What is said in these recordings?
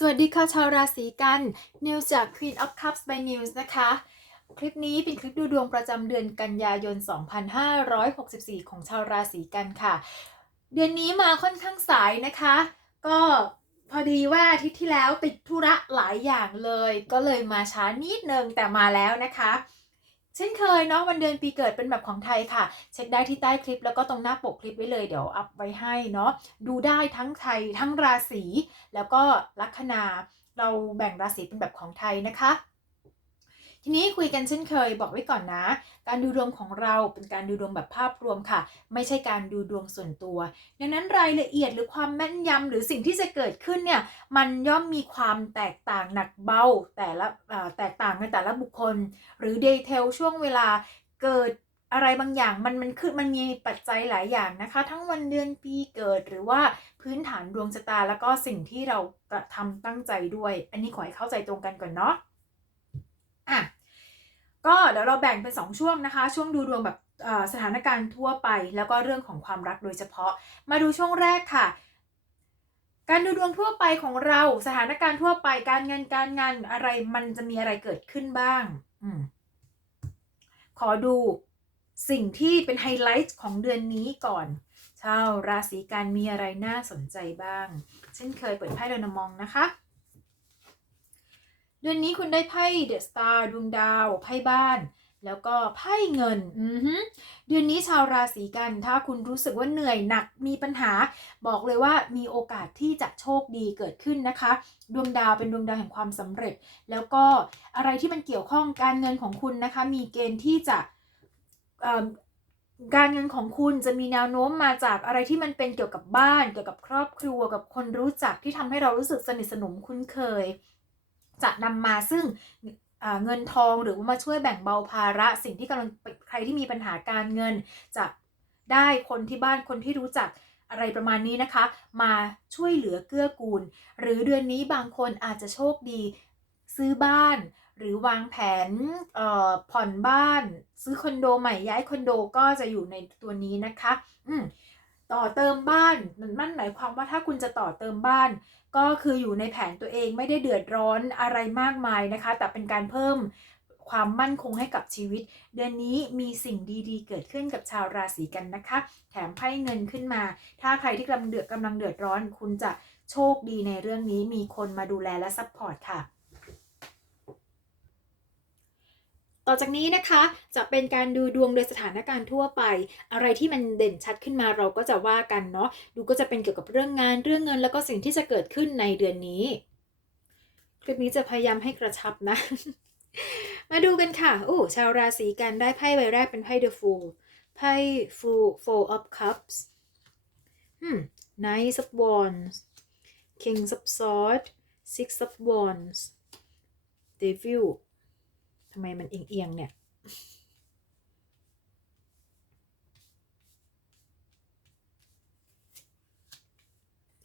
สวัสดีค่ะชาวราศีกันนิวจาก Queen of Cups by News นะคะ คลิปนี้เป็นคลิปดูดวงประจำเดือนกันยายน 2564 ของชาวราศีกันค่ะ เดือนนี้มาค่อนข้างสายนะคะ ก็พอดีว่าอาทิตย์ที่แล้วติดธุระหลายอย่างเลย ก็เลยมาช้านิดนึงแต่มาแล้วนะคะ เช่นเคยเนาะวันเดือนปีเกิดเป็นแบบของไทยค่ะ เช็คได้ที่ใต้คลิปแล้วก็ตรงหน้าปกคลิปไว้เลยเดี๋ยวอัพไว้ให้เนาะดูได้ทั้งไทยทั้งราศีแล้วก็ลัคนาเราแบ่งราศีเป็นแบบของไทยนะคะ ทีนี้คุยกันเช่นเคยบอกไว้ก่อนนะ การดูดวงของเราเป็นการดูดวงแบบภาพรวมค่ะ ไม่ใช่การดูดวงส่วนตัว ดังนั้นรายละเอียดหรือความแม่นยำหรือสิ่งที่จะเกิดขึ้นเนี่ยมันย่อมมีความแตกต่างหนักเบาแต่ละแตกต่างในแต่ละบุคคล หรือดีเทลช่วงเวลาเกิดอะไรบางอย่างมันมันคือมันมีปัจจัยหลายอย่างนะคะ ทั้งวันเดือนปีเกิดหรือว่าพื้นฐานดวงชะตาแล้วก็สิ่งที่เรากระทำตั้งใจด้วย อันนี้ขอให้เข้าใจตรงกันก่อนเนาะ อะก็เดี๋ยวเราแบ่งเป็น 2 ช่วงนะคะ ช่วงดูดวงแบบสถานการณ์ทั่วไปแล้วก็เรื่องของความรักโดยเฉพาะ มาดูช่วงแรกค่ะ การดูดวงทั่วไปของเราสถานการณ์ทั่วไปการเงินการงานอะไรมันจะมีอะไรเกิดขึ้นบ้างอขอดูสิ่งที่เป็นไฮไลท์ของเดือนนี้ก่อนชาวราศีกันมีอะไรน่าสนใจบ้าง เช่นเคยเปิดไพ่เดนมองนะคะ เดือนนี้คุณได้ไพ่เดอะสตาร์ดวงดาวไพ่บ้าน แล้วก็ไพ่เงินอเดือนนี้ชาวราศีกัน ถ้าคุณรู้สึกว่าเหนื่อยหนักมีปัญหา บอกเลยว่ามีโอกาสที่จะโชคดีเกิดขึ้นนะคะ ดวงดาวเป็นดวงดาวแห่งความสำเร็จ แล้วก็อะไรที่มันเกี่ยวข้องการเงินของคุณนะคะ มีเกณฑ์ที่จะการเงินของคุณจะมีแนวโน้มมาจากอะไรที่มันเป็นเกี่ยวกับบ้าน เกี่ยวกับครอบครัวกับคนรู้จักที่ทำให้เรารู้สึกสนิทสนมคุ้นเคย จะนำมาซึ่งเงินทองหรือว่ามาช่วยแบ่งเบาภาระ สิ่งที่กำลังใครที่มีปัญหาการเงิน จะได้คนที่บ้านคนที่รู้จักอะไรประมาณนี้นะคะ มาช่วยเหลือเกื้อกูล หรือเดือนนี้บางคนอาจจะโชคดีซื้อบ้าน หรือวางแผนผ่อนบ้าน ซื้อคอนโดใหม่ย้ายคอนโดก็จะอยู่ในตัวนี้นะคะ อืม ต่อเติมบ้านมันมันหมายความว่าถ้าคุณจะต่อเติมบ้าน ก็คืออยู่ในแผนตัวเองไม่ได้เดือดร้อนอะไรมากมายนะคะ แต่เป็นการเพิ่มความมั่นคงให้กับชีวิต เดือนนี้มีสิ่งดีๆ เกิดขึ้นกับชาวราศีกันนะคะ แถมไพ่เงินขึ้นมา ถ้าใครที่กำลังเดือดกำลังเดือดร้อน คุณจะโชคดีในเรื่องนี้มีคนมาดูแลและซัพพอร์ตค่ะ ต่อจากนี้นะคะจะเป็นการดูดวงโดยสถานการณ์ทั่วไป อะไรที่มันเด่นชัดขึ้นมาเราก็จะว่ากันเนาะดูก็จะเป็นเกี่ยวกับเรื่องงานเรื่องเงิน แล้วก็สิ่งที่จะเกิดขึ้นในเดือนนี้ คลิปนี้จะพยายามให้กระชับนะ มาดูกันค่ะโอ้ชาวราศีกันได้ไพ่ใบแรกเป็นไพ่ The Fool ไพ่ Fool Four of Cups อืม Knight of Wands King of Swords Six of Wands Devil ำไมมันเอียงๆเนี่ย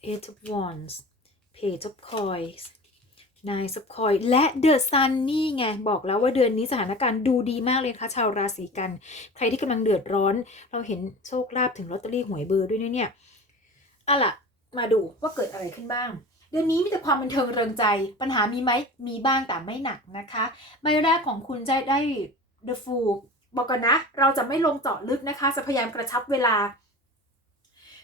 Eight of Wands Page of Coins Nine of Coins และ The Sun นี่ไง บอกแล้วว่าเดือนนี้สถานการณ์ดูดีมากเลยค่ะชาวราศีกัน ใครที่กำลังเดือดร้อน เราเห็นโชคลาภถึงลอตเตอรี่หวยเบอร์ด้วยเนี่ยเอาล่ะ มาดูว่าเกิดอะไรขึ้นบ้าง เดือนนี้มีแต่ความบันเทิงเริงใจ ปัญหามีไหมมีบ้างแต่ไม่หนักนะคะ ใบแรกของคุณจะได้ The Fool บอกก่อนนะ เราจะไม่ลงเจาะลึกนะคะ จะพยายามกระชับเวลา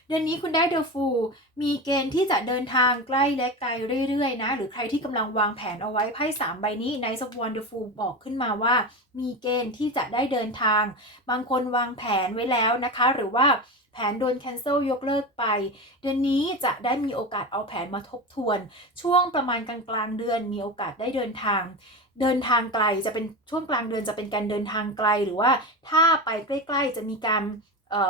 เดือนนี้คุณได้ The Fool มีเกณฑ์ที่จะเดินทางใกล้และไกลเรื่อยๆนะ หรือใครที่กำลังวางแผนเอาไว้ไพ่สามใบนี้ Knight of Wonderful บอกขึ้นมาว่า มีเกณฑ์ที่จะได้เดินทาง บางคนวางแผนไว้แล้วนะคะ หรือว่า แผนโดน cancel ยกเลิกไป เดือนนี้จะได้มีโอกาสเอาแผนมาทบทวน ช่วงประมาณกลางกลางๆเดือนมีโอกาสได้เดินทาง เดินทางไกลจะเป็นช่วงกลางเดือนจะเป็นการเดินทางไกลหรือว่าถ้าไปใกล้ๆจะมีการ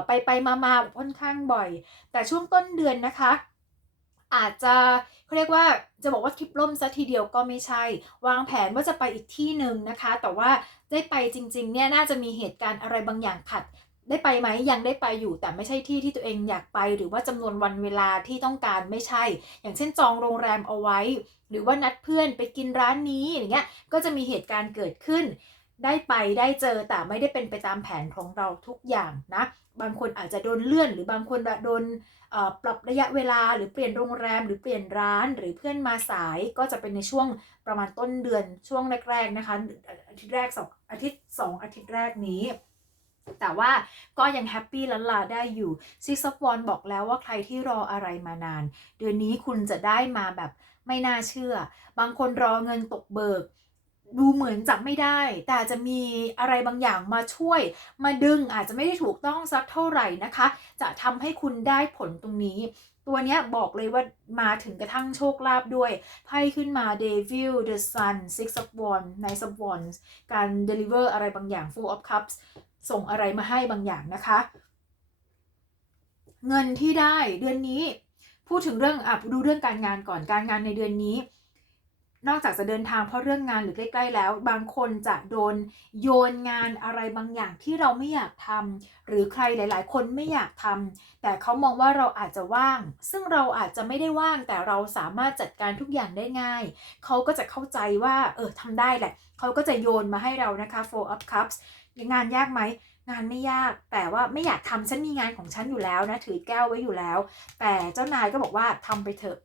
ไปไปมามาค่อนข้างบ่อย แต่ช่วงต้นเดือนนะคะ อาจจะเขาเรียกว่าจะบอกว่าทริปล่มซะทีเดียวก็ไม่ใช่ วางแผนว่าจะไปอีกที่หนึ่งนะคะ แต่ว่าได้ไปจริงๆเนี่ยน่าจะมีเหตุการณ์อะไรบางอย่างขัด ได้ไปไหมยังได้ไปอยู่แต่ไม่ใช่ที่ที่ตัวเองอยากไปหรือว่าจำนวนวันเวลาที่ต้องการไม่ใช่ อย่างเช่นจองโรงแรมเอาไว้ หรือว่านัดเพื่อนไปกินร้านนี้อย่างเงี้ยก็จะมีเหตุการณ์เกิดขึ้น ได้ไปได้เจอแต่ไม่ได้เป็นไปตามแผนของเราทุกอย่างนะบางคนอาจจะโดนเลื่อน หรือบางคนโดนปรับระยะเวลาหรือเปลี่ยนโรงแรมหรือเปลี่ยนร้านหรือเพื่อนมาสายก็จะเป็นในช่วงประมาณต้นเดือนช่วงแรกๆนะคะอาทิตย์แรกสองอาทิตย์สองอาทิตย์แรกนี้ แต่ว่าก็ยังแฮปปี้ลันลาได้อยู่ Six of Wands บอกแล้วว่าใครที่รออะไรมานาน เดือนนี้คุณจะได้มาแบบไม่น่าเชื่อ บางคนรอเงินตกเบิก ดูเหมือนจะไม่ได้ แต่จะมีอะไรบางอย่างมาช่วย มาดึงอาจจะไม่ได้ถูกต้องสักเท่าไหร่นะคะ จะทำให้คุณได้ผลตรงนี้ ตัวเนี้ยบอกเลยว่ามาถึงกระทั่งโชคลาภด้วย ไพ่ขึ้นมา Devil the Sun Six of Wands Nine of Wands การ deliver อะไรบางอย่าง Four of Cups ส่งอะไรมาให้บางอย่างนะคะ เงินที่ได้เดือนนี้ พูดถึงเรื่องอะดูเรื่องการงานก่อนการงานในเดือนนี้ นอกจากจะเดินทางเพราะเรื่องงานหรือใกล้ ๆ แล้ว บางคนจะโดนโยนงานอะไรบางอย่างที่เราไม่อยากทำหรือใครหลาย ๆ คนไม่อยากทำแต่เขามองว่าเราอาจจะว่าง ซึ่งเราอาจจะไม่ได้ว่าง แต่เราสามารถจัดการทุกอย่างได้ง่าย เขาก็จะเข้าใจว่าเออทำได้แหละ เขาก็จะโยนมาให้เรานะคะ four of cups งานยากไหมงานไม่ยากแต่ว่าไม่อยากทำฉันมีงานของฉันอยู่แล้วนะถือแก้วไว้อยู่แล้ว แต่เจ้านายก็บอกว่าทำไปเถอะ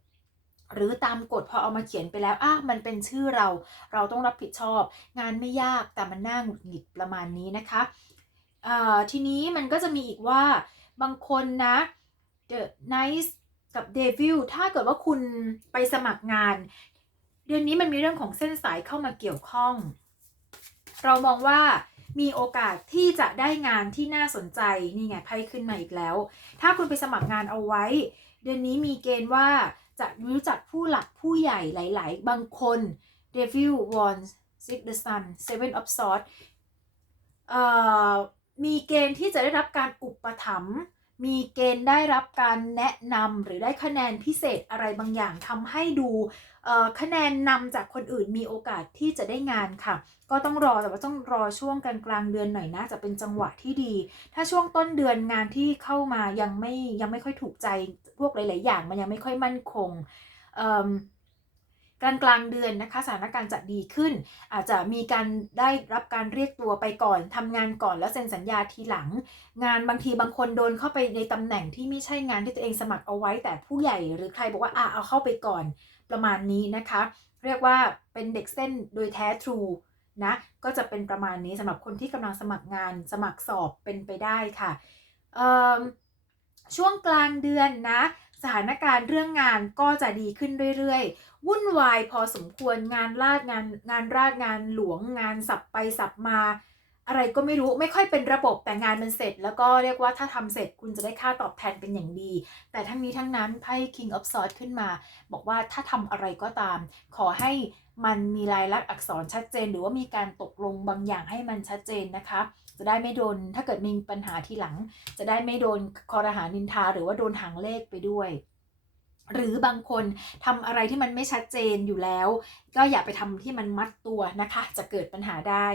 หรือตามกฎพอเอามาเขียนไปแล้วอะมันเป็นชื่อเราเราต้องรับผิดชอบ งานไม่ยากแต่มันน่าหงุดหงิดประมาณนี้นะคะทีนี้มันก็จะมีอีกว่าบางคนนะ The Nice กับ Devil ถ้าเกิดว่าคุณไปสมัครงาน เดือนนี้มันมีเรื่องของเส้นสายเข้ามาเกี่ยวข้อง เรามองว่า มีโอกาสที่จะได้งานที่น่าสนใจนี่ไงไพ่ขึ้นมาอีกแล้ว ถ้าคุณไปสมัครงานเอาไว้ เดือนนี้มีเกณฑ์ว่าจะรู้จักผู้หลักผู้ใหญ่หลาย ๆ บางคน Devil Wands Six the Sun Seven of Swords มีเกณฑ์ที่จะได้รับการอุปถัมภ์ มีเกณฑ์ได้รับการแนะนำหรือได้คะแนนพิเศษอะไรบางอย่างทำให้ดูคะแนนนำจากคนอื่นมีโอกาสที่จะได้งานค่ะ ก็ต้องรอแต่ว่าต้องรอช่วงกลางกลางเดือนหน่อยนะจะเป็นจังหวะที่ดี ถ้าช่วงต้นเดือนงานที่เข้ามายังไม่ยังไม่ค่อยถูกใจพวกหลาย ๆ อย่างมันยังไม่ค่อยมั่นคง กลางกลางเดือนนะคะสถานการณ์จะดีขึ้น อาจจะมีการได้รับการเรียกตัวไปก่อนทำงานก่อนแล้วเซ็นสัญญาทีหลัง งานบางทีบางคนโดนเข้าไปในตำแหน่งที่ไม่ใช่งานที่ตัวเองสมัครเอาไว้ แต่ผู้ใหญ่หรือใครบอกว่าอะเอาเข้าไปก่อนประมาณนี้นะคะ เรียกว่าเป็นเด็กเส้นโดยแท้ทรูนะก็จะเป็นประมาณนี้สำหรับคนที่กำลังสมัครงานสมัครสอบเป็นไปได้ค่ะช่วงกลางเดือนนะ สถานการณ์เรื่องงานก็จะดีขึ้นเรื่อยๆ วุ่นวายพอสมควรงานลาดงานงานราดงานหลวงงานสับไปสับมา อะไรก็ไม่รู้ไม่ค่อยเป็นระบบแต่งานมันเสร็จ แล้วก็เรียกว่าถ้าทำเสร็จคุณจะได้ค่าตอบแทนเป็นอย่างดี แต่ทั้งนี้ทั้งนั้นไพ่ King of Swords ขึ้นมา บอกว่าถ้าทำอะไรก็ตาม ขอให้มันมีลายลักษณ์อักษรชัดเจน หรือว่ามีการตกลงบางอย่างให้มันชัดเจนนะคะ จะได้ไม่โดนถ้าเกิดมีปัญหาทีหลัง จะได้ไม่โดนคอรหานินทา หรือว่าโดนหางเลขไปด้วย หรือบางคนทำอะไรที่มันไม่ชัดเจนอยู่แล้ว ก็อย่าไปทำที่มันมัดตัวนะคะ จะเกิดปัญหาได้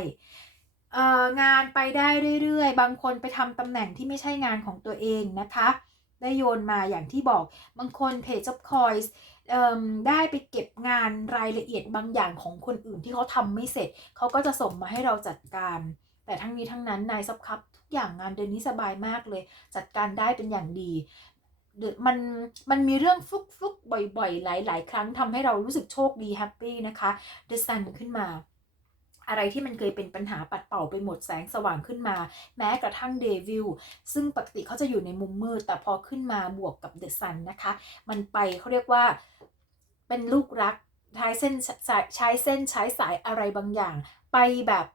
งานไปได้เรื่อยๆ บางคนไปทำตำแหน่งที่ไม่ใช่งานของตัวเองนะคะ ได้โยนมาอย่างที่บอก บางคน Page of Coins ได้ไปเก็บงานรายละเอียดบางอย่างของคนอื่นที่เขาทำไม่เสร็จ เขาก็จะส่งมาให้เราจัดการ แต่ทั้งนี้ทั้งนั้นนายซับคับทุกอย่างงานเดือนนี้สบายมากเลย จัดการได้เป็นอย่างดี มันมันมีเรื่องฟุกฟุกบ่อยๆ หลายๆ ครั้งทำให้เรารู้สึกโชคดีแฮปปี้นะคะเดซันขึ้นมา อะไรที่มันเคยเป็นปัญหาปัดเป่าไปหมดแสงสว่างขึ้นมา แม้กระทั่งเดวิลซึ่งปกติเขาจะอยู่ในมุมมืด แต่พอขึ้นมาบวกกับเดอะซันนะคะ มันไปเขาเรียกว่าเป็นลูกรักใช้เส้นใช้เส้นใช้สายอะไรบางอย่าง ไปแบบ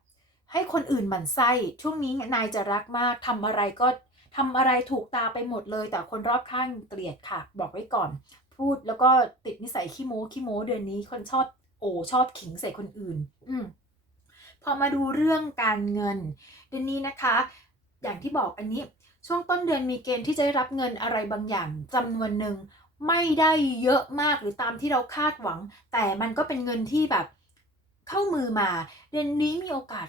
ให้คนอื่นหมั่นไส้ช่วงนี้นายจะรักมากทำอะไรก็ ทำอะไรถูกตาไปหมดเลย แต่คนรอบข้างเกลียดค่ะ บอกไว้ก่อน พูดแล้วก็ติดนิสัยขี้โม้ขี้โม้เดือนนี้คนชอบโอชอบขิงใส่คนอื่น อืมพอมาดูเรื่องการเงิน เดือนนี้นะคะ อย่างที่บอกอันนี้ ช่วงต้นเดือนมีเกณฑ์ที่จะได้รับเงินอะไรบางอย่างจำนวนหนึ่งไม่ได้เยอะมากหรือตามที่เราคาดหวัง แต่มันก็เป็นเงินที่แบบเข้ามือมา เดือนนี้มีโอกาส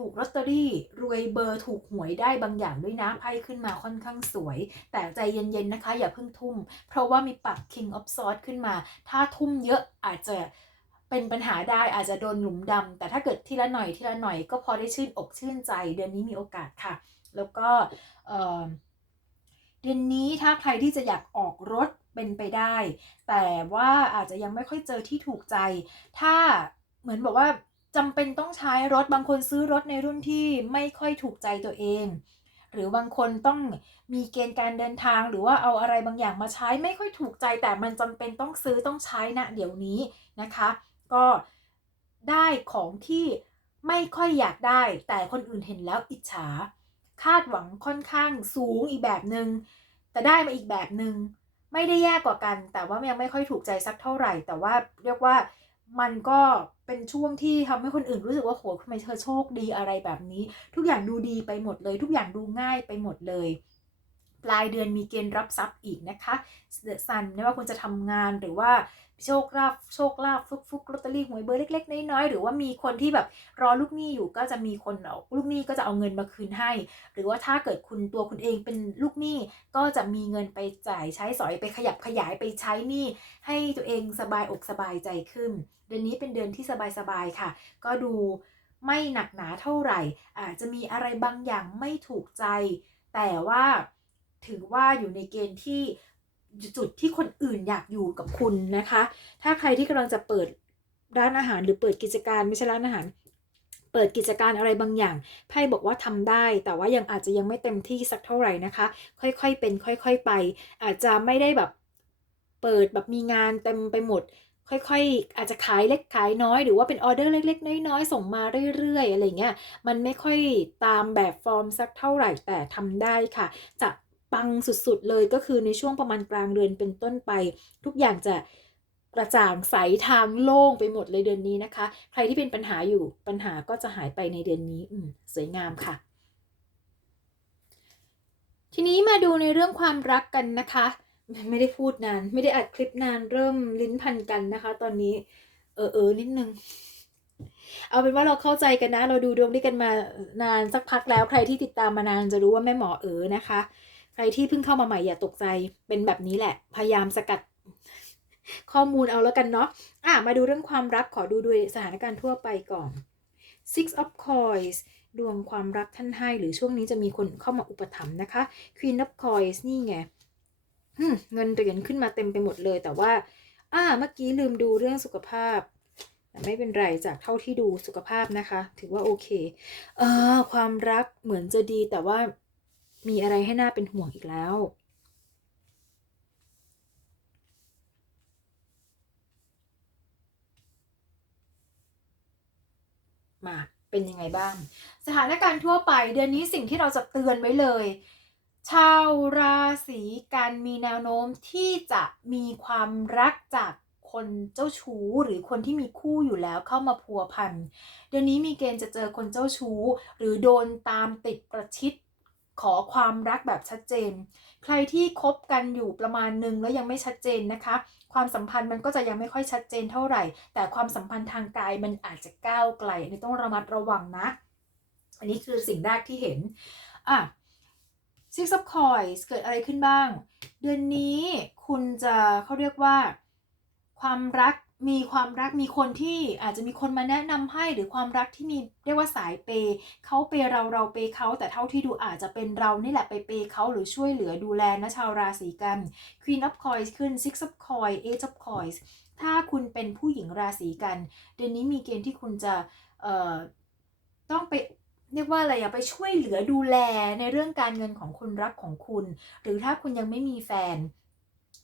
ถูกลอตเตอรี่ รวยเบอร์ถูกหวยได้บางอย่างด้วยนะไพ่ขึ้นมาค่อนข้างสวย แต่ใจเย็นๆนะคะ อย่าเพิ่งทุ่ม เพราะว่ามีปัก King of Swords ขึ้นมา ถ้าทุ่มเยอะอาจจะเป็นปัญหาได้อาจจะโดนหลุมดำแต่ถ้าเกิดทีละหน่อยทีละหน่อยก็พอได้ชื่นอกชื่นใจ เดือนนี้มีโอกาสค่ะ แล้วก็เดือนนี้ถ้าใครที่จะอยากออกรถเป็นไปได้ แต่ว่าอาจจะยังไม่ค่อยเจอที่ถูกใจ ถ้าเหมือนบอกว่า จำเป็นต้องใช้รถบางคนซื้อรถในรุ่นที่ไม่ค่อยถูกใจตัวเอง หรือบางคนต้องมีเกณฑ์การเดินทาง หรือว่าเอาอะไรบางอย่างมาใช้ไม่ค่อยถูกใจ แต่มันจำเป็นต้องซื้อต้องใช้นะเดี๋ยวนี้นะคะ ก็ได้ของที่ไม่ค่อยอยากได้ แต่คนอื่นเห็นแล้วอิจฉา คาดหวังค่อนข้างสูงอีกแบบหนึง่งแต่ได้มาอีกแบบหนึง่งไม่ได้แย่กว่ากัน แต่ว่ายังไม่ค่อยถูกใจสักเท่าไหร่ แต่ว่าเรียกว่ามันก็ เป็นช่วงที่ทำให้คนอื่นรู้สึกว่าโหทำไมเธอโชคดีอะไรแบบนี้ ทุกอย่างดูดีไปหมดเลย ทุกอย่างดูง่ายไปหมดเลย ปลายเดือนมีเกณฑ์รับทรัพย์อีกนะคะเดอะซันไม่ว่าคุณจะทำงานหรือว่า โชคลาภโชคลาภฟุกฟุกลอตเตอรี่หวยเบอร์เล็ก ๆ น้อยๆหรือว่ามีคนที่แบบรอลูกหนี้อยู่ก็จะมีคนเอาลูกหนี้ก็จะเอาเงินมาคืนให้ หรือว่าถ้าเกิดคุณตัวคุณเองเป็นลูกหนี้ก็จะมีเงินไปจ่ายใช้สอยไปขยับขยายไปใช้หนี้ให้ตัวเองสบายอกสบายใจขึ้น เดือนนี้เป็นเดือนที่สบายๆค่ะ ก็ดูไม่หนักหนาเท่าไหร่ อาจจะมีอะไรบางอย่างไม่ถูกใจ แต่ว่าถือว่าอยู่ในเกณฑ์ที่ จุดที่คนอื่นอยากอยู่กับคุณนะคะ ถ้าใครที่กำลังจะเปิดร้านอาหารหรือเปิดกิจการไม่ใช่ร้านอาหาร เปิดกิจการอะไรบางอย่างไพ่บอกว่าทำได้ แต่ว่ายังอาจจะยังไม่เต็มที่สักเท่าไหร่นะคะ ค่อยๆเป็น ค่อย ๆไป อาจจะไม่ได้แบบเปิดแบบมีงานเต็มไปหมด ค่อยๆ อาจจะขายเล็กขายน้อยหรือว่าเป็นออเดอร์เล็ก ๆ น้อยๆ ส่งมาเรื่อยๆ อะไรเงี้ย มันไม่ค่อยตามแบบฟอร์มสักเท่าไหร่แต่ทำได้ค่ะ จะ ปังสุดๆเลยก็คือในช่วงประมาณกลางเดือนเป็นต้นไป ทุกอย่างจะกระจ่างใสทางโล่งไปหมดเลยเดือนนี้นะคะ ใครที่เป็นปัญหาอยู่ปัญหาก็จะหายไปในเดือนนี้อืสวยงามค่ะ ทีนี้มาดูในเรื่องความรักกันนะคะ ไม่ได้พูดนาน ไม่ได้อัดคลิปนานเริ่มลิ้นพันกันนะคะ ตอนนี้ เออเออนิดนึงเอาเป็นว่าเราเข้าใจกันนะ เราดูดวงด้วยกันมานานสักพักแล้วใครที่ติดตามมานานจะรู้ว่าแม่หมอเออนะคะ ใครที่เพิ่งเข้ามาใหม่อย่าตกใจเป็นแบบนี้แหละ พยายามสกัดข้อมูลเอาแล้วกันเนาะอะมาดูเรื่องความรักขอดูด้วยสถานการณ์ทั่วไปก่อน Six of Coins ดวงความรักท่านให้ หรือช่วงนี้จะมีคนเข้ามาอุปถัมภ์นะคะ Queen of Coins นี่ไงเงินเหรียญขึ้นมาเต็มไปหมดเลย แต่ว่า อ่า เมื่อกี้ลืมดูเรื่องสุขภาพแต่ไม่เป็นไรจากเท่าที่ดูสุขภาพนะคะ ถือว่าโอเค เออ ความรักเหมือนจะดีแต่ว่า มีอะไรให้น่าเป็นห่วงอีกแล้ว มาเป็นยังไงบ้าง สถานการณ์ทั่วไปเดือนนี้สิ่งที่เราจะเตือนไว้เลย ชาวราศีกันมีแนวโน้มที่จะมีความรักจากคนเจ้าชู้หรือคนที่มีคู่อยู่แล้วเข้ามาพัวพันเดือนนี้มีเกณฑ์จะเจอคนเจ้าชู้ หรือโดนตามติดประชิด ขอความรักแบบชัดเจน ใครที่คบกันอยู่ประมาณหนึ่งแล้วยังไม่ชัดเจนนะคะ ความสัมพันธ์มันก็จะยังไม่ค่อยชัดเจนเท่าไหร่ แต่ความสัมพันธ์ทางกายมันอาจจะก้าวไกลอันนี้ต้องระมัดระวังนะ อันนี้คือสิ่งแรกที่เห็นอะ Six of Coins เกิดอะไรขึ้นบ้าง เดือนนี้คุณจะเขาเรียกว่า ความรัก มีความรักมีคนที่อาจจะมีคนมาแนะนำให้หรือความรักที่มีเรียกว่าสายเปย์เขาเปย์เราเราเปย์เขาแต่เท่าที่ดูอาจจะเป็นเรานี่แหละไปเปย์เขาหรือช่วยเหลือดูแลนะชาวราศีกัน Queen of Coins ขึ้น Six of Coins Eight of Coins ถ้าคุณเป็นผู้หญิงราศีกัน เดือนนี้มีเกณฑ์ที่คุณจะเอ่อต้องไปเรียกว่าอะไรอะไปช่วยเหลือดูแลในเรื่องการเงินของคนรักของคุณ หรือถ้าคุณยังไม่มีแฟน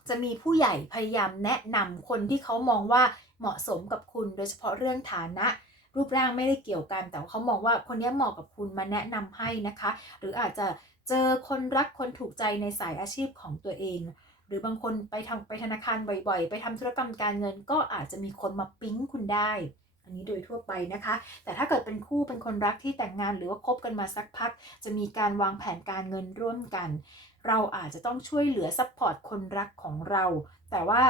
จะมีผู้ใหญ่พยายามแนะนำคนที่เขามองว่าเหมาะสมกับคุณโดยเฉพาะเรื่องฐานะ รูปร่างไม่ได้เกี่ยวกัน แต่เขามองว่าคนนี้เหมาะกับคุณมาแนะนำให้นะคะ หรืออาจจะเจอคนรักคนถูกใจในสายอาชีพของตัวเอง หรือบางคนไปทำไปธนาคารบ่อยๆ ไปทำธุรกรรมการเงิน ก็อาจจะมีคนมาปิ๊งคุณได้อันนี้โดยทั่วไปนะคะ แต่ถ้าเกิดเป็นคู่เป็นคนรักที่แต่งงานหรือว่าคบกันมาสักพัก จะมีการวางแผนการเงินร่วมกัน เราอาจจะต้องช่วยเหลือซัพพอร์ตคนรักของเรา แต่ว่า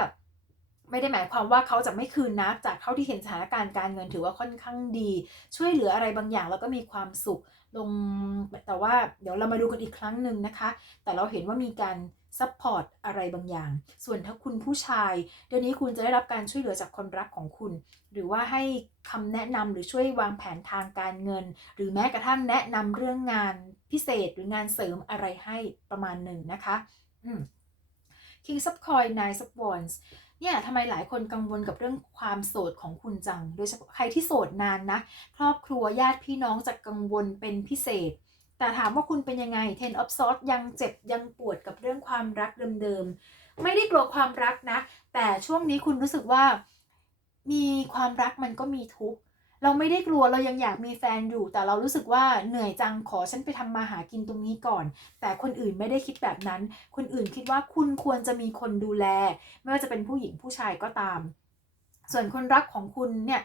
ไม่ได้หมายความว่าเขาจะไม่คืนนะจากเท่าที่เห็นสถานการณ์การเงินถือว่าค่อนข้างดี ช่วยเหลืออะไรบางอย่างแล้วก็มีความสุขลงแต่ว่าเดี๋ยวเรามาดูกันอีกครั้งหนึ่งนะคะ แต่เราเห็นว่ามีการซัพพอร์ตอะไรบางอย่าง ส่วนถ้าคุณผู้ชาย เดี๋ยวนี้คุณจะได้รับการช่วยเหลือจากคนรักของคุณ หรือว่าให้คำแนะนำหรือช่วยวางแผนทางการเงิน หรือแม้กระทั่งแนะนำเรื่องงาน พิเศษหรืองานเสริมอะไรให้ประมาณหนึ่งนะคะอืม King of Coin Nine of Wands เนี่ยทำไมหลายคนกังวลกับเรื่องความโสดของคุณจัง โดยเฉพาะใครที่โสดนานนะ ครอบครัวญาติพี่น้องจะกังวลเป็นพิเศษ แต่ถามว่าคุณเป็นยังไง Ten of Swords ยังเจ็บยังปวดกับเรื่องความรักเดิมๆ ไม่ได้กลัวความรักนะ แต่ช่วงนี้คุณรู้สึกว่ามีความรักมันก็มีทุกข์ เราไม่ได้กลัวเรายังอยากมีแฟนอยู่ แต่เรารู้สึกว่าเหนื่อยจังขอฉันไปทำมาหากินตรงนี้ก่อน แต่คนอื่นไม่ได้คิดแบบนั้น คนอื่นคิดว่าคุณควรจะมีคนดูแล ไม่ว่าจะเป็นผู้หญิงผู้ชายก็ตาม ส่วนคนรักของคุณเนี่ย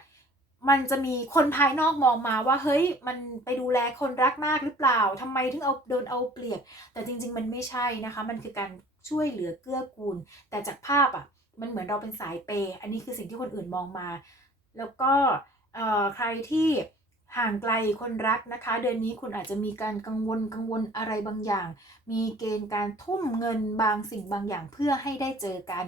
มันจะมีคนภายนอกมองมาว่าเฮ้ยมันไปดูแลคนรักมากหรือเปล่าทำไมถึงเอาโดนเอาเปรียบ แต่จริง ๆ มันไม่ใช่นะคะ มันคือการช่วยเหลือเกื้อกูล แต่จากภาพอะมันเหมือนเราเป็นสายเปย์อันนี้คือสิ่งที่คนอื่นมองมา แล้วก็ ใครที่ห่างไกลคนรักนะคะ เดือนนี้คุณอาจจะมีการกังวลกังวลอะไรบางอย่าง มีเกณฑ์การทุ่มเงินบางสิ่งบางอย่างเพื่อให้ได้เจอกัน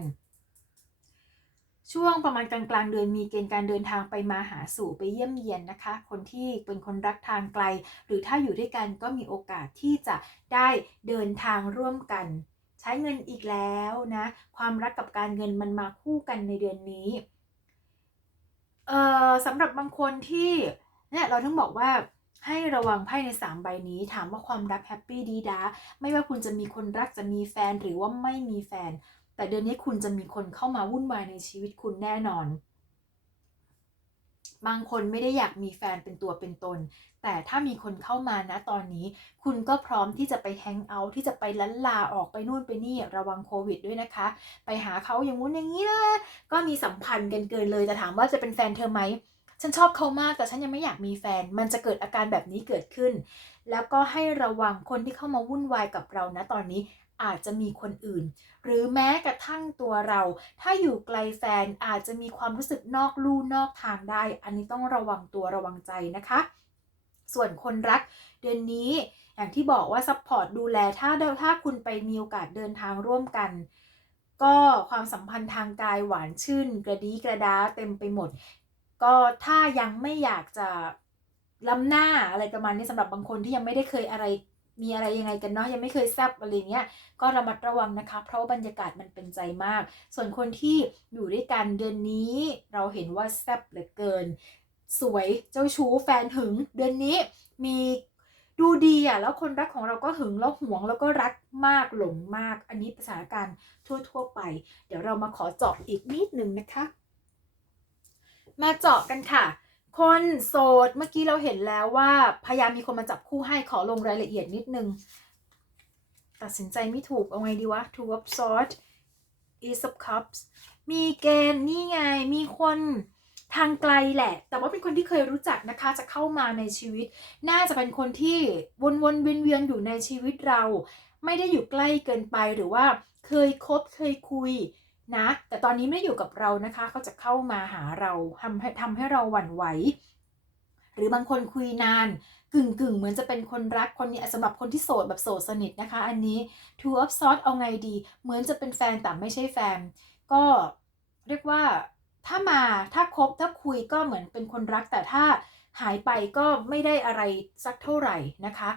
ช่วงประมาณกลางกลางเดือนมีเกณฑ์การเดินทางไปมาหาสู่ไปเยี่ยมเยียนนะคะ คนที่เป็นคนรักทางไกล หรือถ้าอยู่ด้วยกันก็มีโอกาสที่จะได้เดินทางร่วมกัน ใช้เงินอีกแล้วนะ ความรักกับการเงินมันมาคู่กันในเดือนนี้ เอ่อสำหรับบางคนที่เนี่ยเราถึงบอกว่าให้ระวังไพ่ใน 3 ใบนี้ ถามว่าความรักแฮปปี้ดีดาไม่ว่าคุณจะมีคนรักจะมีแฟนหรือว่าไม่มีแฟน แต่เดือนนี้คุณจะมีคนเข้ามาวุ่นวายในชีวิตคุณแน่นอน บางคนไม่ได้อยากมีแฟนเป็นตัวเป็นตน แต่ถ้ามีคนเข้ามานะตอนนี้ คุณก็พร้อมที่จะไปแฮงเอาท์ที่จะไปลันลาออกไปนู่นไปนี่ระวังโควิดด้วยนะคะ ไปหาเขาอย่างงู้นอย่างนี้นะก็มีสัมพันธ์กันเกินเลยแต่ถามว่าจะเป็นแฟนเธอไหมฉันชอบเขามากแต่ฉันยังไม่อยากมีแฟน มันจะเกิดอาการแบบนี้เกิดขึ้น แล้วก็ให้ระวังคนที่เข้ามาวุ่นวายกับเรานะตอนนี้ อาจจะมีคนอื่น หรือแม้กระทั่งตัวเรา ถ้าอยู่ไกลแฟนอาจจะมีความรู้สึกนอกลู่นอกทางได้ อันนี้ต้องระวังตัวระวังใจนะคะ ส่วนคนรัก เดือนนี้อย่างที่บอกว่าซัพพอร์ตดูแลถ้าถ้าคุณไปมีโอกาสเดินทางร่วมกัน ก็ความสัมพันธ์ทางกายหวานชื่น กระดีกระดาเต็มไปหมด ก็ถ้ายังไม่อยากจะล้ำหน้าอะไรประมาณนี้สำหรับบางคนที่ยังไม่ได้เคยอะไร มีอะไรยังไงกันเนาะยังไม่เคยแซบอะไรเงี้ยก็ระมัดระวังนะคะ เพราะบรรยากาศมันเป็นใจมาก ส่วนคนที่อยู่ด้วยกันเดือนนี้เราเห็นว่าแซบเหลือเกิน สวยเจ้าชู้แฟนหึง เดือนนี้มีดูดีอะแล้วคนรักของเราก็หึงแล้วหวงแล้วก็รักมากหลงมาก อันนี้สถานการณ์ทั่ว ๆ ไป เดี๋ยวเรามาขอเจาะอีกนิดนึงนะคะ มาเจาะกันค่ะ คนโสดเมื่อกี้เราเห็นแล้วว่า พยายามมีคนมาจับคู่ให้ขอลงรายละเอียดนิดนึง ตัดสินใจไม่ถูกเอาไงดีวะ Two of Swords Ace of Cups มีเกณฑ์นี่ไงมีคนทางไกลแหละ แต่ว่าเป็นคนที่เคยรู้จักนะคะ จะเข้ามาในชีวิต น่าจะเป็นคนที่วนๆเวียนๆอยู่ในชีวิตเรา ไม่ได้อยู่ใกล้เกินไปหรือว่าเคยคบเคยคุย นะ แต่ตอนนี้ไม่ได้อยู่กับเรานะคะเขาจะเข้ามาหาเราทำให้ทำให้เราหวั่นไหว หรือบางคนคุยนานกึ่งกึ่งเหมือนจะเป็นคนรักคนนี้สำหรับคนที่โสดแบบโสดสนิทนะคะ อันนี้ two of swords เอาไงดี เหมือนจะเป็นแฟนแต่ไม่ใช่แฟน ก็เรียกว่าถ้ามาถ้าคบถ้าคุยก็เหมือนเป็นคนรักแต่ถ้าหายไปก็ไม่ได้อะไรสักเท่าไหร่นะคะ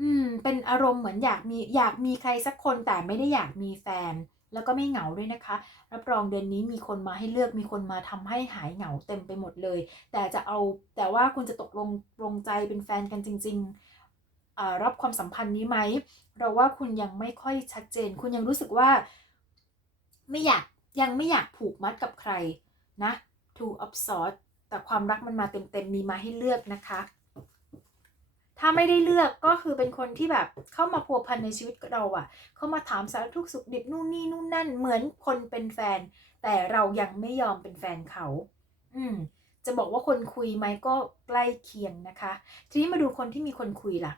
อืม เป็นอารมณ์เหมือนอยากมีอยากมีใครสักคนแต่ไม่ได้อยากมีแฟน แล้วก็ไม่เหงาด้วยนะคะ รับรองเดือนนี้มีคนมาให้เลือกมีคนมาทำให้หายเหงาเต็มไปหมดเลย แต่จะเอาแต่ว่าคุณจะตกลงลงใจเป็นแฟนกันจริง ๆ รับความสัมพันธ์นี้ไหม เราว่าคุณยังไม่ค่อยชัดเจน คุณยังรู้สึกว่า ไม่อยากยังไม่อยากผูกมัดกับใครนะ Two of Swords แต่ความรักมันมาเต็มๆมีมาให้เลือกนะคะ ถ้าไม่ได้เลือกก็คือเป็นคนที่แบบเข้ามาพัวพันในชีวิตเราอะเข้ามาถามสารทุกข์สุขดิบนู่นนี่นู่นนั่นเหมือนคนเป็นแฟน แต่เรายังไม่ยอมเป็นแฟนเขา อืม จะบอกว่าคนคุยไหมก็ใกล้เคียงนะคะ ทีนี้มาดูคนที่มีคนคุยล่ะ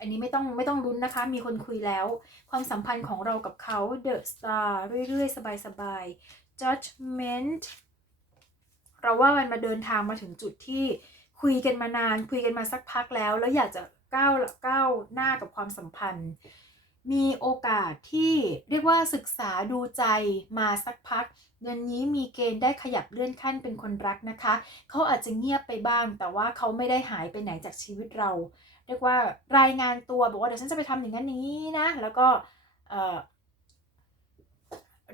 อันนี้ไม่ต้องไม่ต้องลุ้นนะคะ มีคนคุยแล้ว ความสัมพันธ์ของเรากับเขา The Star เรื่อยๆ สบายๆ Judgment เราว่ามันมาเดินทางมาถึงจุดที่ คุยกันมานานคุยกันมาสักพักแล้ว แล้วอยากจะก้าวก้าวหน้ากับความสัมพันธ์ มีโอกาสที่เรียกว่าศึกษาดูใจมาสักพัก เดือนนี้มีเกณฑ์ได้ขยับเลื่อนขั้นเป็นคนรักนะคะ เขาอาจจะเงียบไปบ้าง แต่ว่าเขาไม่ได้หายไปไหนจากชีวิตเรา เรียกว่ารายงานตัวบอกว่าเดี๋ยวฉันจะไปทำอย่างนั้นอย่างนี้นะ แล้วก็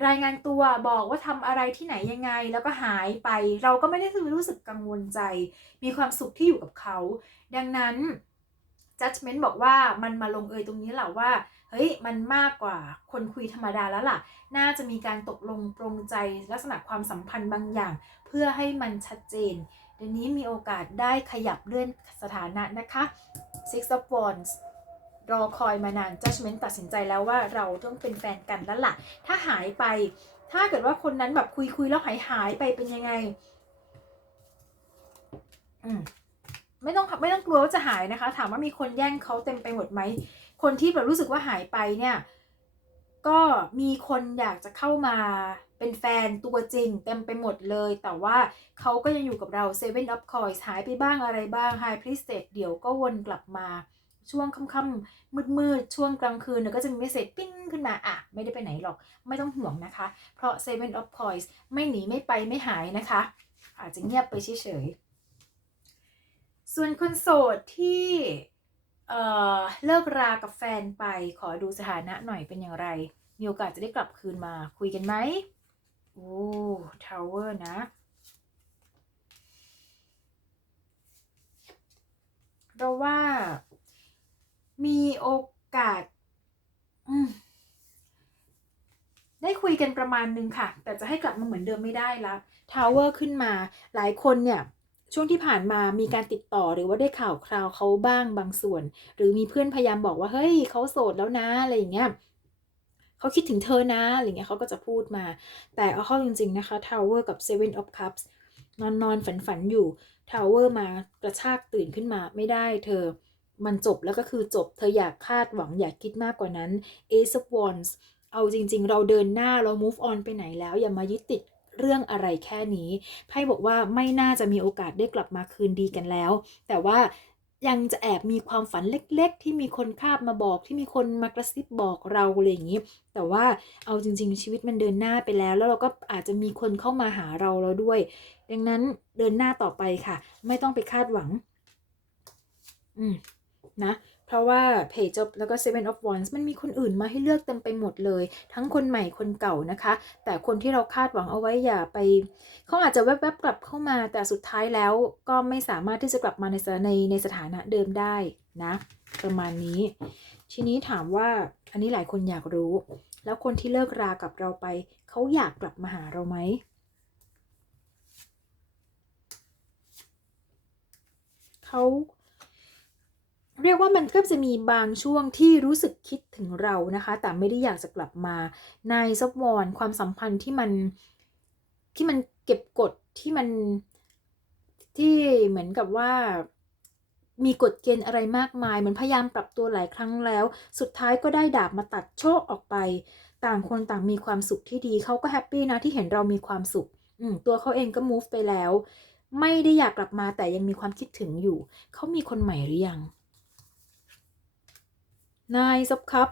รายงานตัวบอกว่าทำอะไรที่ไหนยังไง แล้วก็หายไป เราก็ไม่ได้รู้สึกกังวลใจ มีความสุขที่อยู่กับเขา ดังนั้น judgment บอกว่ามันมาลงเอยตรงนี้แหละว่า เฮ้ย มันมากกว่าคนคุยธรรมดาแล้วล่ะ น่าจะมีการตกลงปรงใจลักษณะความสัมพันธ์บางอย่าง เพื่อให้มันชัดเจนเดี๋ยวนี้มีโอกาสได้ขยับเลื่อนสถานะนะคะ Six of Wands รอคอยมานาน Judgment ตัดสินใจแล้วว่าเราต้องเป็นแฟนกันแล้วล่ะ ถ้าหายไป ถ้าเกิดว่าคนนั้นแบบคุยคุยๆแล้วหายหายไปเป็นยังไง อืมไม่ต้องไม่ต้องกลัวว่าจะหายนะคะ ถามว่ามีคนแย่งเขาเต็มไปหมดไหม คนที่แบบรู้สึกว่าหายไปเนี่ย ก็มีคนอยากจะเข้ามาเป็นแฟนตัวจริงเต็มไปหมดเลย แต่ว่าเขาก็ยังอยู่กับเรา Seven of Coins หายไปบ้างอะไรบ้าง High Priestess เดี๋ยวก็วนกลับมา ช่วงค่ำๆมืดๆช่วงกลางคืนเนี่ยก็จะมีเมสเซจปิ้งขึ้นมาอะไม่ได้ไปไหนหรอกไม่ต้องห่วงนะคะ เพราะ Seven of Coins ไม่หนีไม่ไปไม่หายนะคะ อาจจะเงียบไปเฉยๆส่วนคนโสดที่เอ่อเลิกรากับแฟนไปขอดูสถานะหน่อยเป็นอย่างไร มีโอกาสจะได้กลับคืนมาคุยกันไหมโอ้ทาวเวอร์นะเราว่า มีโอกาสได้คุยกันประมาณนึงค่ะ แต่จะให้กลับมาเหมือนเดิมไม่ได้ละทาวเวอร์ขึ้นมา หลายคนเนี่ย ช่วงที่ผ่านมามีการติดต่อหรือว่าได้ข่าวคราวเขาบ้างบางส่วน หรือมีเพื่อนพยายามบอกว่า เฮ้ยเขาโสดแล้วนะอะไรอย่างเงี้ยเขาคิดถึงเธอนะอะไรเงี้ยเขาก็จะพูดมา แต่เอาเข้าจริงๆนะคะ Tower กับ Seven of Cups นอนนอนฝันฝันอยู่ Tower มากระชากตื่นขึ้นมาไม่ได้เธอ มันจบแล้วก็คือจบเธออยากคาดหวังอยากคิดมากกว่านั้น Ace of Wands เอาจริง ๆ เราเดินหน้าเรา move on ไปไหนแล้ว อย่ามายึดติดเรื่องอะไรแค่นี้ไพ่บอกว่าไม่น่าจะมีโอกาสได้กลับมาคืนดีกันแล้ว แต่ว่ายังจะแอบมีความฝันเล็กๆ ที่มีคนคาบมาบอกที่มีคนมากระซิบบอกเราอะไรอย่างนี้ แต่ว่าเอาจริง ๆ ชีวิตมันเดินหน้าไปแล้ว แล้วเราก็อาจจะมีคนเข้ามาหาเราแล้วด้วย ดังนั้นเดินหน้าต่อไปค่ะ ไม่ต้องไปคาดหวัง อืม นะ เพราะว่า Page of แล้วก็ Seven of Wands มันมีคนอื่นมาให้เลือกเต็มไปหมดเลย ทั้งคนใหม่คนเก่านะคะ แต่คนที่เราคาดหวังเอาไว้อย่าไป เขาอาจจะแวบๆกลับเข้ามา แต่สุดท้ายแล้วก็ไม่สามารถที่จะกลับมาในในในสถานะเดิมได้นะ ประมาณนี้ ทีนี้ถามว่าอันนี้หลายคนอยากรู้ แล้วคนที่เลิกรากับเราไปเขาอยากกลับมาหาเราไหมเขา เรียกว่ามันก็จะมีบางช่วงที่รู้สึกคิดถึงเรานะคะ แต่ไม่ได้อยากจะกลับมาในซับวอนความสัมพันธ์ที่มันที่มันเก็บกดที่มันที่เหมือนกับว่ามีกฎเกณฑ์อะไรมากมายเหมือนพยายามปรับตัวหลายครั้งแล้ว สุดท้ายก็ได้ดาบมาตัดโชคออกไป ต่างคนต่างมีความสุขที่ดีเขาก็แฮปปี้นะที่เห็นเรามีความสุขอืตัวเขาเองก็ move ไปแล้ว ไม่ได้อยากกลับมาแต่ยังมีความคิดถึงอยู่เขามีคนใหม่หรือยัง นายซับคัพ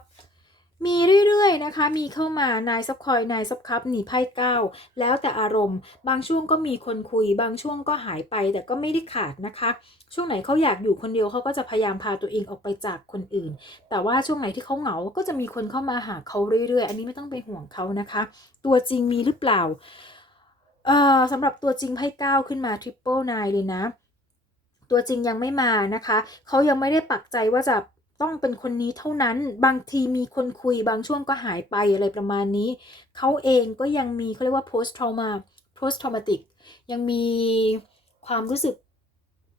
มีเรื่อยๆนะคะ มีเข้ามานายซับคอยนายซับคัพหนีไพ่เก้าแล้วแต่อารมณ์ บางช่วงก็มีคนคุย บางช่วงก็หายไป แต่ก็ไม่ได้ขาดนะคะ ช่วงไหนเขาอยากอยู่คนเดียวเขาก็จะพยายามพาตัวเองออกไปจากคนอื่น แต่ว่าช่วงไหนที่เขาเหงา ก็จะมีคนเข้ามาหาเขาเรื่อยๆ อันนี้ไม่ต้องไปห่วงเขานะคะ ตัวจริงมีหรือเปล่า เอ่อสำหรับตัวจริงไพ่เก้าขึ้นมาทริปเปิลไนเลยนะ ตัวจริงยังไม่มานะคะ เขายังไม่ได้ปักใจว่าจะ ต้องเป็นคนนี้เท่านั้นบางทีมีคนคุยบางช่วงก็หายไปอะไรประมาณนี้ เขาเองก็ยังมีเขาเรียกว่า post trauma post traumatic ยังมีความรู้สึก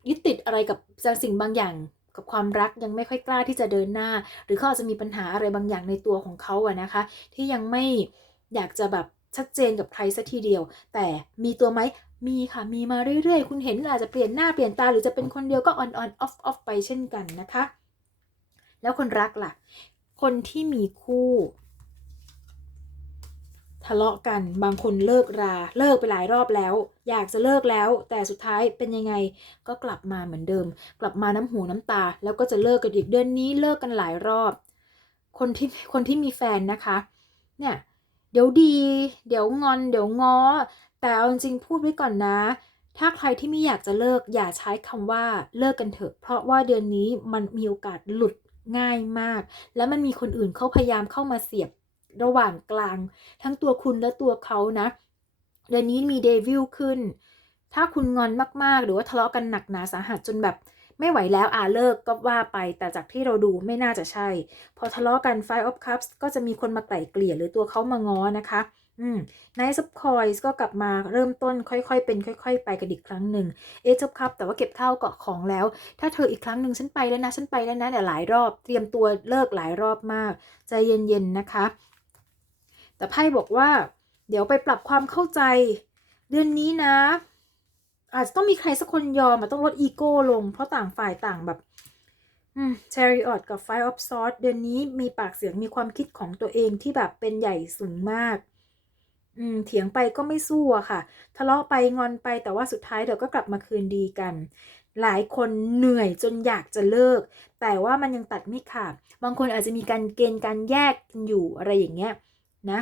ยึดติดอะไรกับสิ่งบางอย่างกับความรักยังไม่ค่อยกล้าที่จะเดินหน้า หรือเขาอาจจะมีปัญหาอะไรบางอย่างในตัวของเขาอะนะคะ ที่ยังไม่อยากจะแบบชัดเจนกับใครสักทีเดียว แต่มีตัวไหมมีค่ะมีมาเรื่อยๆ คุณเห็นอาจจะเปลี่ยนหน้าเปลี่ยนตาหรือจะเป็นคนเดียวก็ on on off off ไปเช่นกันนะคะ แล้วคนรักล่ะ คนที่มีคู่ทะเลาะกันบางคนเลิกรา เลิกไปหลายรอบแล้ว อยากจะเลิกแล้ว แต่สุดท้ายเป็นยังไงก็กลับมาเหมือนเดิม กลับมาน้ำหูน้ำตา แล้วก็จะเลิกกันอีกเดือนนี้เลิกกันหลายรอบ คนที่คนที่มีแฟนนะคะ เนี่ย เดี๋ยวดี เดี๋ยวงอน เดี๋ยวง้อ แต่เอาจริงๆพูดไว้ก่อนนะ ถ้าใครที่ไม่อยากจะเลิกอย่าใช้คำว่าเลิกกันเถอะ เพราะว่าเดือนนี้มันมีโอกาสหลุด ง่ายมาก แล้วมันมีคนอื่นเขาพยายามเข้ามาเสียบระหว่างกลาง ทั้งตัวคุณและตัวเขานะเดือนนี้มีเดวิลขึ้น ถ้าคุณงอนมากๆ หรือว่าทะเลาะกันหนักหนาสาหัสจนแบบไม่ไหวแล้วอ่าเลิกก็ว่าไป แต่จากที่เราดูไม่น่าจะใช่ พอทะเลาะกัน Five of Cups ก็จะมีคนมาไกล่เกลี่ยหรือตัวเขามาง้อนะคะ อืม Knight of Coins ก็กลับมาเริ่มต้นค่อยๆ เป็นค่อย ๆ ไปกันอีกครั้งหนึ่ง Eight of Cups แต่ว่าเก็บข้าวเกาะของแล้ว ถ้าเธออีกครั้งหนึ่งฉันไปแล้วนะฉันไปแล้วนะเนี่ยหลายรอบ เตรียมตัวเลิกหลายรอบมาก ใจเย็นๆนะคะ แต่ไพ่บอกว่า เดี๋ยวไปปรับความเข้าใจ เดือนนี้นะ อาจจะต้องมีใครสักคนยอมอะต้องลดอีโก้ลง เพราะต่างฝ่ายต่างแบบอืม Chariot กับ Five of Swords เดือนนี้มีปากเสียงมีความคิดของตัวเองที่แบบเป็นใหญ่สูงมาก อืมเถียงไปก็ไม่สู้อะค่ะ ทะเลาะไปงอนไปแต่ว่าสุดท้ายเดี๋ยวก็กลับมาคืนดีกัน หลายคนเหนื่อยจนอยากจะเลิก แต่ว่ามันยังตัดไม่ขาดบางคนอาจจะมีการเกณฑ์การแยกกันอยู่อะไรอย่างเงี้ยนะ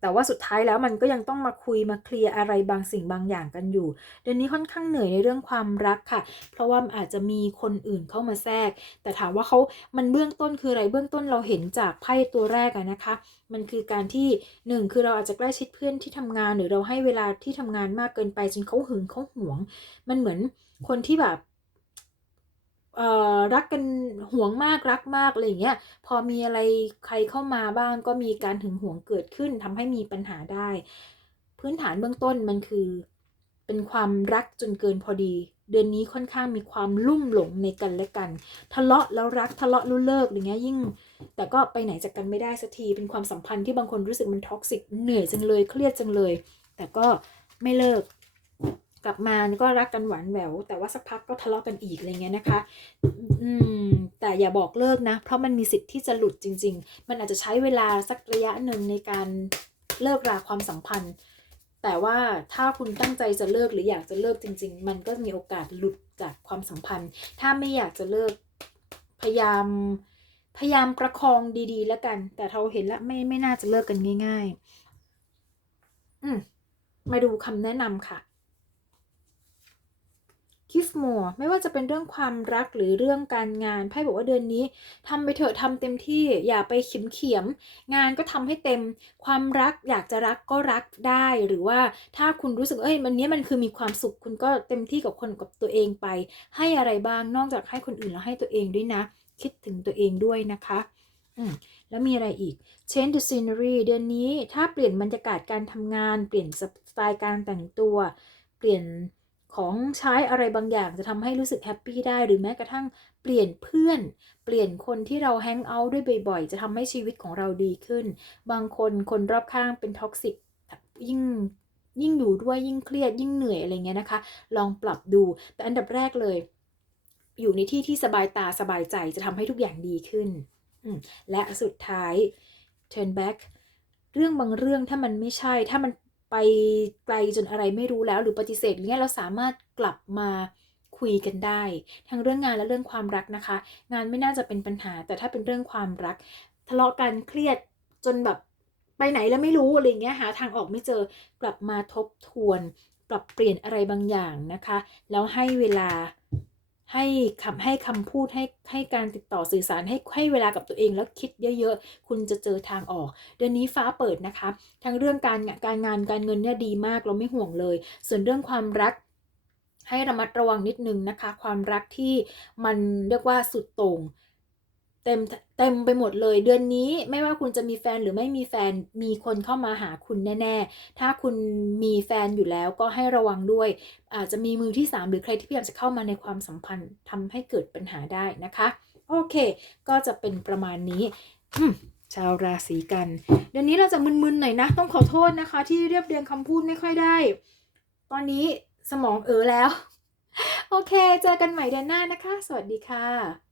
แต่ว่าสุดท้ายแล้วมันก็ยังต้องมาคุยมาเคลียร์อะไรบางสิ่งบางอย่างกันอยู่ เดือนนี้ค่อนข้างเหนื่อยในเรื่องความรักค่ะ เพราะว่าอาจจะมีคนอื่นเข้ามาแทรก แต่ถามว่าเขามันเบื้องต้นคืออะไรเบื้องต้นเราเห็นจากไพ่ตัวแรกอะนะคะ มันคือการที่หนึ่งคือเราอาจจะใกล้ชิดเพื่อนที่ทำงาน หรือเราให้เวลาที่ทำงานมากเกินไปจนเขาหึงเขาหวง มันเหมือนคนที่แบบ เอ่อรักกันห่วงมากรักมากอะไรอย่างเงี้ยพอมีอะไรใครเข้ามาบ้างก็มีการหึงหวงเกิดขึ้นทำให้มีปัญหาได้ พื้นฐานเบื้องต้นมันคือ เป็นความรักจนเกินพอดี เดือนนี้ค่อนข้างมีความลุ่มหลงในกันและกัน ทะเลาะแล้วรักทะเลาะแล้วเลิกอย่างเงี้ยยิ่ง แต่ก็ไปไหนจากกันไม่ได้สักทีเป็นความสัมพันธ์ที่บางคนรู้สึกมันท็อกซิกเหนื่อยจังเลยเครียดจังเลย แต่ก็ไม่เลิก กลับมาก็รักกันหวานแหววแต่ว่าสักพักก็ทะเลาะกันอีกอะไรเงี้ยนะคะ อืม แต่อย่าบอกเลิกนะ เพราะมันมีสิทธิ์ที่จะหลุดจริง ๆ มันอาจจะใช้เวลาสักระยะหนึ่งในการเลิกราความสัมพันธ์ แต่ว่าถ้าคุณตั้งใจจะเลิกหรืออยากจะเลิกจริง ๆ มันก็มีโอกาสหลุดจากความสัมพันธ์ ถ้าไม่อยากจะเลิกพยายามพยายามประคองดีๆ แล้วกัน แต่เราเห็นแล้วไม่ไม่น่าจะเลิกกันง่าย ๆ อืมมาดูคำแนะนำค่ะ คิส more ไม่ว่าจะเป็นเรื่องความรักหรือเรื่องการงานไพ่บอกว่าเดือนนี้ทำไปเถอะทำเต็มที่อย่าไปเขียมเขียม งานก็ทำให้เต็ม ความรักอยากจะรักก็รักได้หรือว่าถ้าคุณรู้สึกเอ้ยมันเนี้ยมันคือมีความสุขคุณก็เต็มที่กับคนกับตัวเองไป ให้อะไรบ้างนอกจากให้คนอื่นแล้วให้ตัวเองด้วยนะ คิดถึงตัวเองด้วยนะคะแล้วมีอะไรอีก change the scenery เดือนนี้ถ้าเปลี่ยนบรรยากาศการทำงาน เปลี่ยนสไตล์การแต่งตัว เปลี่ยน ของใช้อะไรบางอย่างจะทำให้รู้สึกแฮปปี้ได้ หรือแม้กระทั่งเปลี่ยนเพื่อน เปลี่ยนคนที่เราแฮงเอาท์ด้วยบ่อยๆ จะทำให้ชีวิตของเราดีขึ้น บางคนคนรอบข้างเป็นท็อกซิกยิ่งยิ่งอยู่ด้วยยิ่งเครียดยิ่งเหนื่อยอะไรเงี้ยนะคะ ลองปรับดู แต่อันดับแรกเลย อยู่ในที่ที่สบายตาสบายใจจะทำให้ทุกอย่างดีขึ้น และสุดท้าย turn back เรื่องบางเรื่องถ้ามันไม่ใช่ถ้ามัน ไปไกลจนอะไรไม่รู้แล้วหรือปฏิเสธอย่างเงี้ยเราสามารถกลับมาคุยกันได้ ทั้งเรื่องงานและเรื่องความรักนะคะ งานไม่น่าจะเป็นปัญหา แต่ถ้าเป็นเรื่องความรัก ทะเลาะกันเครียดจนแบบไปไหนแล้วไม่รู้อะไรเงี้ยหาทางออกไม่เจอกลับมาทบทวน ปรับเปลี่ยนอะไรบางอย่างนะคะ แล้วให้เวลา ให้คำให้คำพูดให้ให้การติดต่อสื่อสารให้ให้เวลากับตัวเองแล้วคิดเยอะๆ คุณจะเจอทางออก เดือนนี้ฟ้าเปิดนะคะทั้งเรื่องการงานการงานการเงินเนี่ยดีมากเราไม่ห่วงเลย ส่วนเรื่องความรักให้ระมัดระวังนิดนึงนะคะ ความรักที่มันเรียกว่าสุดโต่ง เต็มเต็มไปหมดเลย เดือนนี้ไม่ว่าคุณจะมีแฟนหรือไม่มีแฟนมีคนเข้ามาหาคุณแน่ ๆ ถ้าคุณมีแฟนอยู่แล้วก็ให้ระวังด้วย อาจจะมีมือที่ 3 หรือใครที่พยายามจะเข้ามาในความสัมพันธ์ทำให้เกิดปัญหาได้นะคะ โอเค ก็จะเป็นประมาณนี้ชาวราศีกัน เดี๋ยวนี้เราจะมึนๆหน่อยนะ ต้องขอโทษนะคะ ที่เรียบเรียงคำพูดไม่ค่อยได้ ตอนนี้สมองเออแล้ว โอเค เจอกันใหม่เดือนหน้านะคะ สวัสดีค่ะ